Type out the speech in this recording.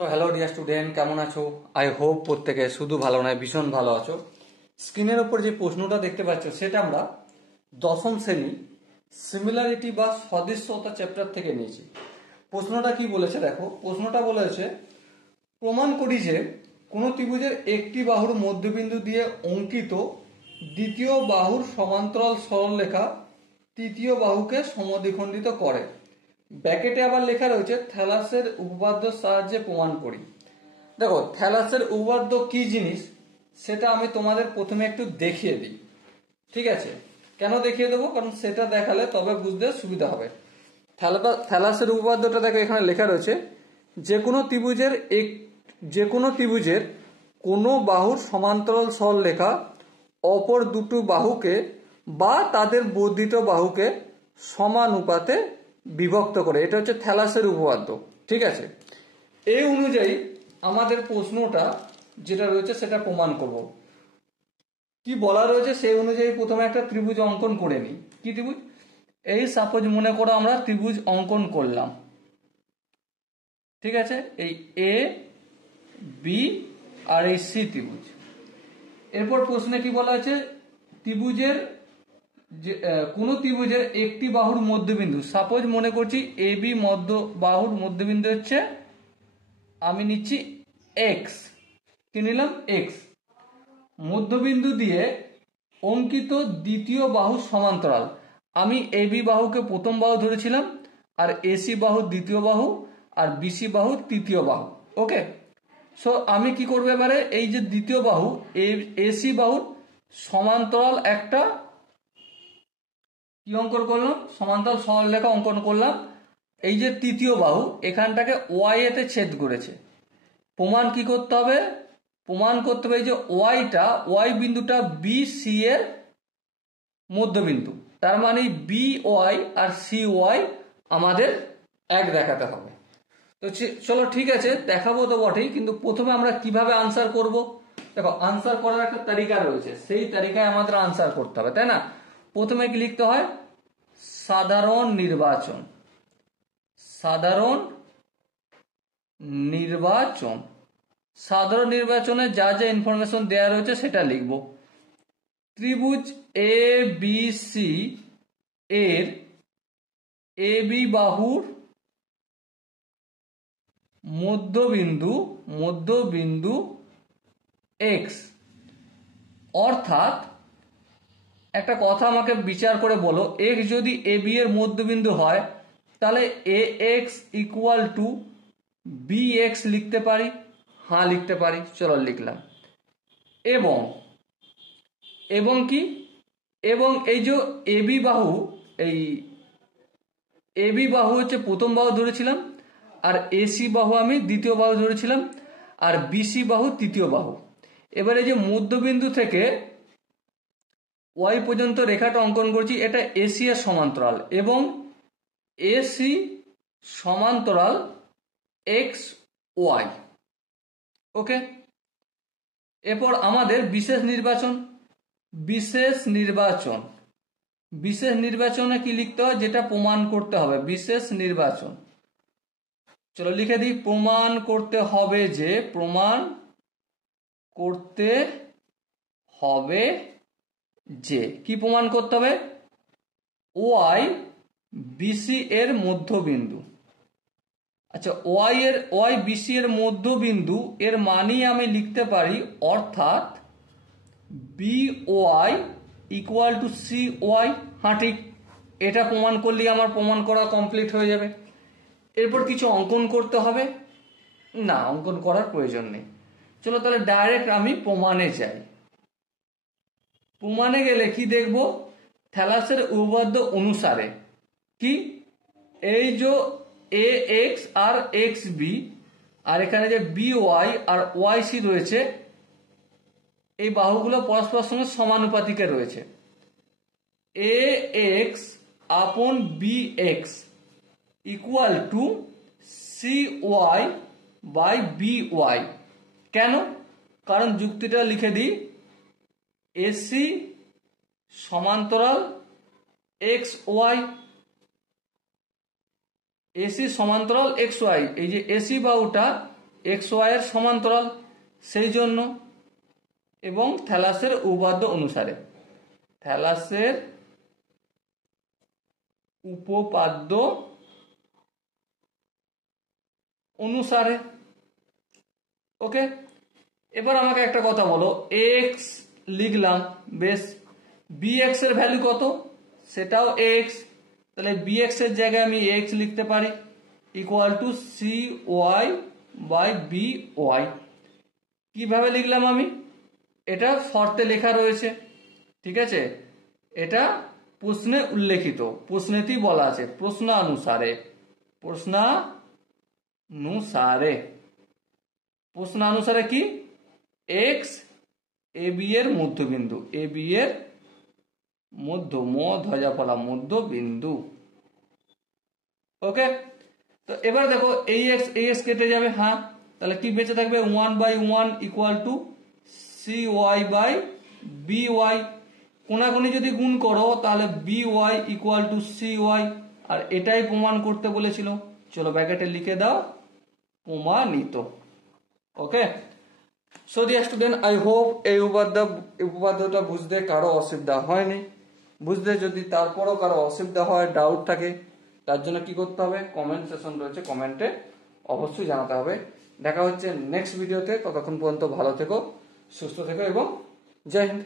তো hello dear student, কেমন আছো? আই হোপ প্রত্যেকে শুধু ভালো নয়, ভীষণ ভালো আছো। স্ক্রিনের উপর যে প্রশ্নটা দেখতে পাচ্ছ সেটা আমরা দশম শ্রেণী সিমিলারিটি বা সদৃশ্যতা চ্যাপ্টার থেকে নিয়েছি। প্রশ্নটা কি বলেছে দেখো, প্রশ্নটা বলেছে প্রমাণ করি যে কোনো ত্রিভুজের একটি বাহুর মধ্যবিন্দু দিয়ে অঙ্কিত দ্বিতীয় বাহুর সমান্তরাল সরলরেখা তৃতীয় বাহুকে সমদ্বিখণ্ডিত করে। ব্র্যাকেটে আবার লেখা রয়েছে থ্যালাসের উপপাদ্যের সাহায্যে প্রমাণ করি। দেখো, থ্যালাসের উপপাদ্য কি জিনিস সেটা আমি তোমাদের প্রথমে একটু দেখিয়ে দিই, ঠিক আছে? কেন দেখিয়ে দেবো? কারণ সেটা দেখালে তবে বুঝতে সুবিধা হবে। থ্যালাসের উপপাদ্যটা দেখো, এখানে লেখা রয়েছে যে কোনো ত্রিভুজের কোনো বাহুর সমান্তরাল সরলরেখা অপর দুটো বাহুকে বা তাদের বর্ধিত বাহুকে সমানুপাতে বিভক্ত করে। এটা হচ্ছে থ্যালাসের উপপাদ্য, ঠিক আছে? এই অনুযায়ী আমাদের প্রশ্নটা যেটা রয়েছে সেটা প্রমাণ করব। কি বলা রয়েছে সেই অনুযায়ী প্রথমে একটা ত্রিভুজ অঙ্কন করে নিই। কি ত্রিভুজ? এই সাপোজ মনে করো আমরা ত্রিভুজ অঙ্কন করলাম, ঠিক আছে? এই এ বি আর এই সি ত্রিভুজ। এরপর প্রশ্নে কি বলা হয়েছে, ত্রিভুজের কোন ত্রিভুজের একটি বাহুর মধ্যবিন্দু, সাপোজ মনে করছি এ বি বাহুর মধ্যবিন্দু হচ্ছে, আমি নিচ্ছি এক্স, কি নিলাম? এক্স। মধ্যবিন্দু দিয়ে অঙ্কিত দ্বিতীয় বাহু সমান্তরাল, আমি এ বি বাহুকে প্রথম বাহু ধরেছিলাম, আর এসি বাহু দ্বিতীয় বাহু, আর বিসি বাহু তৃতীয় বাহু। ওকে, সো আমি কি করবো এবারে, এই যে দ্বিতীয় বাহু এসি বাহুর সমান্তরাল একটা কি অঙ্কন করলাম? সমান্তরাল সরলরেখা অঙ্কন করলাম। এই যে তৃতীয় বাহু এখানটাকে ওয়াই এতে ছেদ করেছে। প্রমাণ কি করতে হবে? প্রমাণ করতে হবে যে ওয়াই বিন্দুটা বি সি এর মধ্যবিন্দু, তার মানে বি ওয়াই আর সি ওয়াই আমাদের এক দেখাতে হবে। তো চলো ঠিক আছে, দেখাবো তো বটেই, কিন্তু প্রথমে আমরা কিভাবে আনসার করব? দেখো, আনসার করার একটা তালিকা রয়েছে, সেই তালিকায় আমাদের আনসার করতে হবে, তাই না? প্রথমে কি লিখতে হয়? সাধারণ নির্বাচন। সাধারণ নির্বাচন, সাধারণ নির্বাচনে যা যা ইনফরমেশন দেওয়া রয়েছে সেটা লিখব। ত্রিভুজ এ বি সি এর এ বি বাহুর মধ্যবিন্দু এক্স, অর্থাৎ একটা কথা আমাকে বিচার করে বলো, এক্স যদি এ বি এর মধ্যবিন্দু হয় তাহলে a x equal to b x লিখতে পারি? হ্যাঁ লিখতে পারি, চলো লিখলাম। এবং কি, এবং এই যে এবি বাহু, এই এবি বাহু হচ্ছে প্রথম বাহু ধরেছিলাম, আর এসি বাহু আমি দ্বিতীয় বাহু ধরেছিলাম, আর বিসি বাহু তৃতীয় বাহু। এবার এই যে মধ্যবিন্দু থেকে ওয়াই পর্যন্ত রেখাটা অঙ্কন করছি, এটা এসি এর সমান্তরাল, এবং এসি সমান্তরাল এক্স ওয়াই। ওকে, এরপর আমাদের বিশেষ নির্বাচনে কি লিখতে হয়? যেটা প্রমাণ করতে হবে, বিশেষ নির্বাচন। চলো লিখে দিই, প্রমাণ করতে হবে যে কি প্রমাণ করতে হবে? ওয়াই বিসি এর মধ্যবিন্দু। আচ্ছা, ওয়াই বিসি এর মধ্যবিন্দু এর মানই আমি লিখতে পারি, অর্থাৎ B Y equal to C Y. হ্যাঁ ঠিক, এটা প্রমাণ করলেই আমার প্রমাণ করা কমপ্লিট হয়ে যাবে। এরপর কিছু অঙ্কন করতে হবে না? অঙ্কন করার প্রয়োজন নেই। চলো তাহলে ডাইরেক্ট আমি প্রমাণে যাই। প্রমাণে গেলে কি দেখব? থ্যালাসের উপপাদ্য অনুসারে কি, এই যে এ এক্স আর এক্স বি, আর এখানে যে বি ওয়াই আর ওয়াই সি রয়েছে, এই বাহুগুলো পরস্পরের সঙ্গে সমানুপাতিকে রয়েছে। A X upon B X equal to C Y by B Y. কেন? কারণ যুক্তিটা লিখে দিই, এসি সমান্তরাল এক্স ওয়াই, এসি সমান্তরাল এক্স ওয়াই। এই যে এসি বাহুটা এক্স ওয়াই এর সমান্তরাল সেই জন্য, এবং থ্যালাসের উপপাদ্য অনুসারে, থ্যালাসের উপপাদ্য অনুসারে। ওকে, এবার আমাকে একটা কথা বলো, এক্স লিখলাম, বেশ, বি এক্স এর ভ্যালু কত, সেটাও এক্স, তাহলে বি এক্স এর জায়গায় আমি এক্স লিখতে পারি equal to C Y by B Y. কিভাবে লিখলাম আমি, এটা শর্তে লেখা রয়েছে, ঠিক আছে, এটা প্রশ্নে উল্লেখিত, প্রশ্নেতেই বলা আছে প্রশ্নানুসারে, প্রশ্নানুসারে কি, এক্স এ বি এর মধ্যবিন্দু, এ বি এর মধ্যবিন্দু। ওকে, তো এবার দেখো এই এক্স কেটে যাবে, হ্যাঁ, তাহলে কি বেঁচে থাকবে, 1/1 equal to C Y by B y. কোনাকুনি যদি গুণ করো তাহলে b Y equal to C y, আর এটাই প্রমাণ করতে বলেছিল, চলো ব্র্যাকেটে লিখে দাও, প্রমাণিত। Okay, so dear student, I hope এই উপপাদ্যটা বুঝতে কারো অসুবিধা হয়নি। বুঝতে যদি তারপরও কারো অসুবিধা হয়, ডাউট থাকে, তার জন্য কি করতে হবে, কমেন্ট সেকশন রয়েছে, কমেন্টে অবশ্যই জানাতে হবে। দেখা হচ্ছে নেক্সট ভিডিওতে, ততক্ষণ পর্যন্ত ভালো থেকো, সুস্থ থেকো এবং জয় হিন্দ।